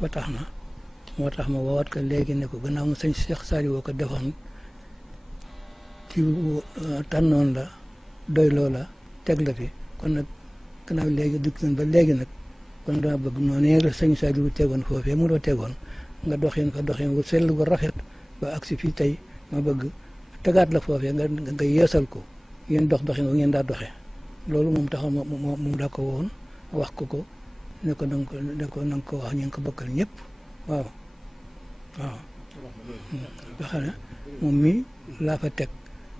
ba tax na moo tax ma woowaat ko léegi ne ko gannaaw mu sëñ Cheikh Saliou ko defoon ci tànnoon la doy loola teg la fi kon nag gannaaw léegi dugg nañ ba léegi nag kon dama bëgg noonu la sëñ Saliou tegoon foofee mu doo tegoon nga doxin fa doxin wu sell wu rafet ba agsi fii tey ma bëgg tegaat la foofee nga yeesal ko ngeen dox doxin wu ngeen daa doxee loolu moom taxaw moom daa ko woon wax ko ne ko na ko wax ñu ngi ko bokkal ñëpp waaw ba xam ne moom mi laa fa teg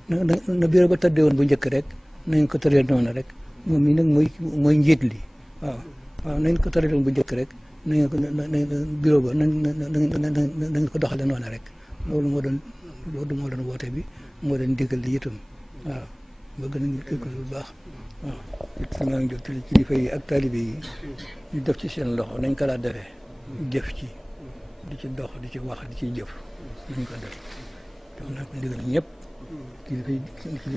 na bureau ba tëddee woon bu njëkk rek nañ ko tëree noonu rek moom mi nag mooy njiit li waaw nañ ko tëree woon bu njëkk rek nañ ko bureau ba nañ ko doxale noonu rek loolu moo doon woote bi moo doon digal li itam waaw bëgg nañu ko bu baax waaw it maa ngi jot kilifa yi ak taalibe yi ñu def ci seen loxo nañ ko laa defee jëf ci di ci dox di ci wax di ci jëf nañ ko def jox naa ko ndigal ñëpp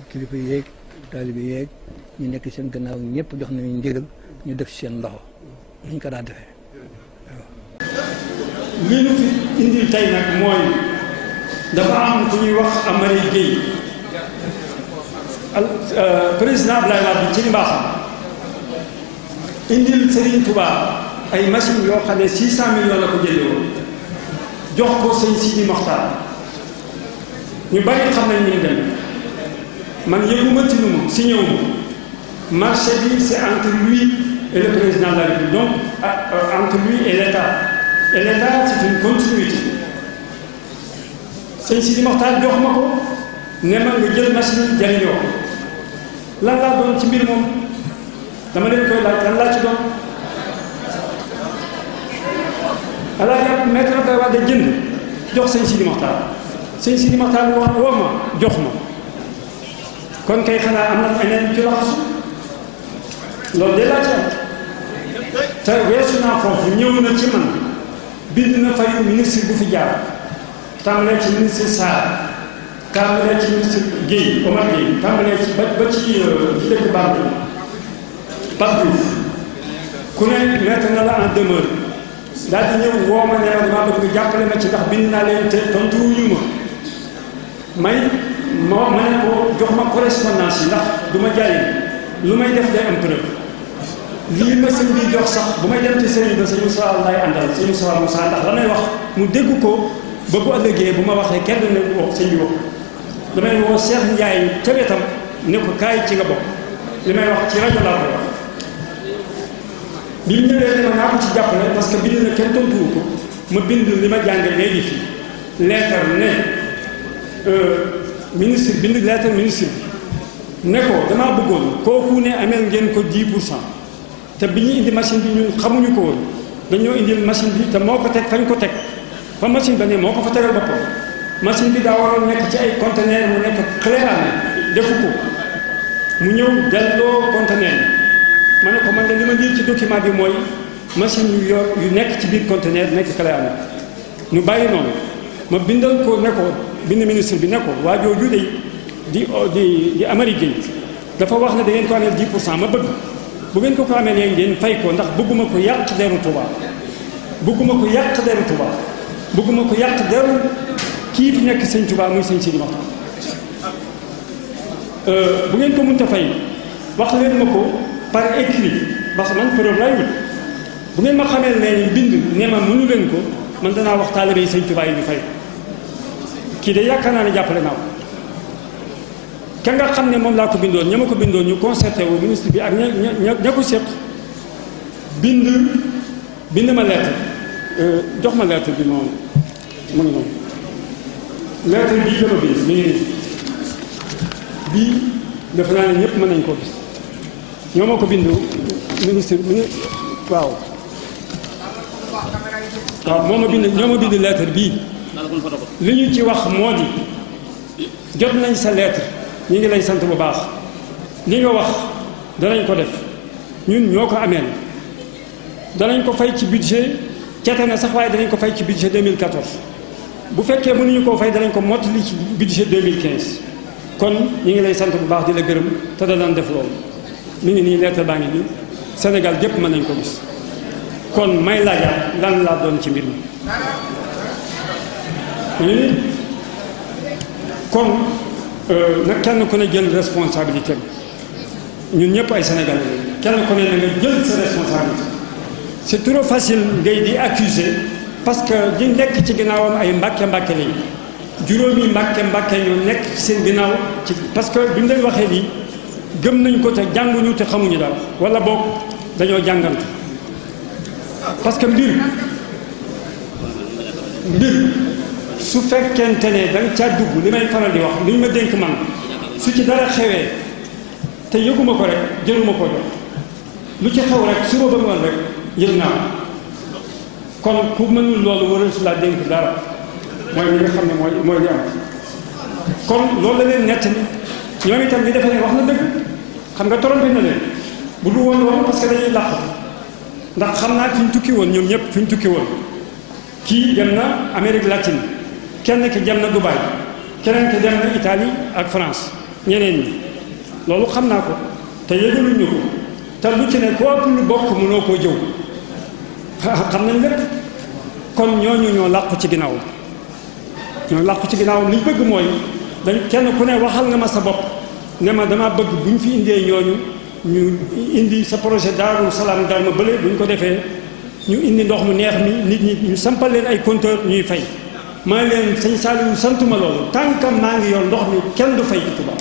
kilifa yeeg taalibe yeeg ñu nekk seen gannaaw ñëpp jox nañu ndigal ñu def ci seen loxo nañ ko daa defee waaw. li ñu fi indil tey nag mooy dafa am ku ñuy wax Amary Gueye président Abdoulaye Wade ci mbaaxam indil Serigne Touba ay machines yoo xam ne 600 millions la ko jëlee woon jox ko sëñ Sidi Mokhtar ñu bari xam nañ ni mu dem man yëguma tinuma si ñëw ma marché bi c'est entre lui et le président de la République donc entre lui et l'État c'est une continuité sëñ Sidi Mokhtar jox ma ko ne ma nga jël machine yi jariñoo lan laa doon ci mbir moom dama leen koy laaj lan laa ci doon ala yàpp maître Abdoulaye Wade jënd jox sëñ Sidi Mokhtar woo ma jox ma kon kay xanaa am na eneen ci laxasu loolu de laa ci am te weesu naa foofu ñëw na ci man bind na fayu ministre bu fi jaar tàmbalee ci ministre Sarr tàmbalee ci ministre Guèye Omar Guèye tàmbalee ci ba ci dëkk Bambey Pape Diouf ku ne mettre na la en demeure daal di ñëw woo ma ne la dama bëgg nga jàppale ma ci ndax bind naa leen te tontuwuñu ma ne ko jox ma correspondance yi ndax du ma jaay lu may def day am preuve lii ma sëñ bi jox sax bu may dem ci sëñ ba sëñ Moussa lay àndal sëñ Moussa ndax la may wax mu dégg ko ba bu ëllëgee bu ma waxee kenn ne wax sëñ bi wax damay woo Cheikh Ndiaye ca wetam ne ko kaay ci nga bokk li may wax ci rajo laa koy wax bi mu ñëwee dama naa ko ci jàppale parce que bind na kenn tontuwu ko ma bind li ma jàng léegi fii lettre ne ministre bind lettre ministre bi ne ko damaa bëggoon kooku ne ameel ngeen ko 10% te bi ñu indi machine bi ñun xamuñu ko woon dañoo indil machine bi te moo ko teg fañ ko teg fa machine ba ne moo ko fa tegal boppam machine bi daa waroon nekk ci ay conteneur mu nekk clé en main defu ko mu ñëw delloo conteneur ma ne ko man de li ma lire ci document bi mooy machine yu nekk ci biir conteneur nekk clé en main ñu bàyyi noonu ma bindal ko ne ko bind ministre bi ne ko waa jooju de di Amary Gueye dafa wax ne da ngeen ko amee 10% ma bëgg bu ngeen ko amee léegi ngeen fay ko ndax bëgguma ko yàq deru Touba bëgguma ko yàq deru Touba bëgguma ko yàq deru kii fi nekk sëñ Touba muy sëñ Sidi Mokhtar bu ngeen ko mënta fay wax leen ma ko par écrit parce que man preuve lay wut bu ngeen ma xamee ne bind ne ma mënu leen ko man danaa wax taalibe yi sëñ Touba yi ñu fay kii de yaakaar naa ne jàppale naa ko ka nga xam ne moom laa ko bindoon ña ma ko bindoon ñu concerté wu ministre bi ak ña ko séq bind ma lettre jox ma lettre bi moom mu ngi noonu lettre bii jëma bind mi ngi nii bii defe naa ne ñëpp mën nañ koo gis ñoo ma ko bind ministre waaw ñoo ma bind lettre bii li ñu ci wax moo di jot nañ sa lettre ñu ngi lay sant bu baax li nga wax danañ ko def ñun ñoo ko ameel danañ ko fay ci budget cete na sax waaye danañ ko fay ci budget 2014 bu fekkee mënuñu koo fay danañ ko mottali ci budget 2015 kon ñu ngi lay sant bu baax di la gërëm te danañ def loolu mi ngi nii lettre baa ngi nii Sénégal gépp mën nañ ko gis kon may laajaat lan laa doon ci mbir mi kon nag kenn ku ne jël responsabilité ñun ñëpp ay Sénégalais kenn ku ne na nga jël sa responsabilité. C'est trop facile ngay di accuser parce que di nekk ci ginnaawam ay mbàkke lañu juróomi mbàkke ñoo nekk ci seen ginnaaw ci parce que bi mu leen waxee lii gëm nañ ko te jànguñu te xamuñu daal wala boog dañoo jàngante parce que mbir su fekkente ne da nga caa dugg li may faral di wax li ñu ma dénk man su ci dara xewee te yëguma ko rek jëluma ko jox lu ci xew rek suba ba ngoon rek yëg naa kon ku mënul loolu war a su laa dénk dara mooy li nga xam ne mooy li am kon loolu la leen nett ni ñoom itam li defe ne wax na dëgg xam nga trompé na leen bu du woon loolu parce que dañuy làq ndax xam naa fi ñu tukki woon ñoom ñëpp fi ñu tukki woon kii dem na Amérique latine kenn ki dem na Dubaï keneen ki dem na Italie ak France ñeneen ñi loolu xam naa ko te yëgaluñ ñu ko te lu ci ne koo lu bokk mënoo koo jëw xam nañ lépp kon ñooñu ñoo làqu ci ginnaaw li ñu bëgg mooy dañ kenn ku ne waxal nga ma sa bopp ne ma dama bëgg bu ñu fi indee ñooñu ñu indi sa projet Daaru Salaam daal ma bële bu ñu ko defee ñu indi ndox mu neex mi nit ñi ñu sampal leen ay compteur ñuy fay maa leen sëñ Saliou santuma loolu tant que maa ngi yor ndox mi kenn du fay ci Touba